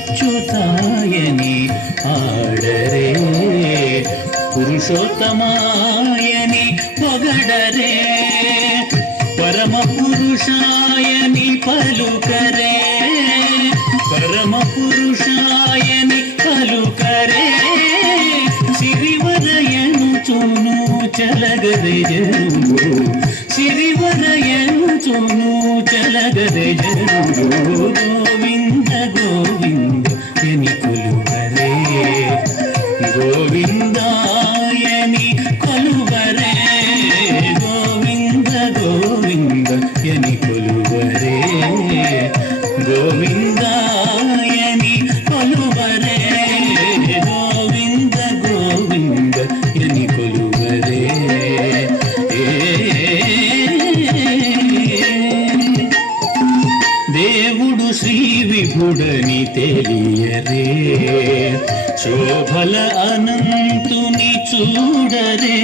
అచ్యుతాయని ఆడరే, పురుషోత్తమాయని పొగడరే, పరమ పురుషాయని పలుకరే, పరమ పురుషాయని పలుకరే, సిరివరయను చూను చలగదే జరుగు, సిరివరయను చూను చలగదే జరుగు, గోవింద గోవింద ఎని కొలువరే, గోవిందాయని కొలువరే, గోవింద గోవింద ఎని కొలువరే, గోవిందాయని కొలువరే, గోవింద గోవింద ఎని కొలువరే. దేవుడు శ్రీ విభుడని తెలియరే, శోభల అనంతుని చూడరే.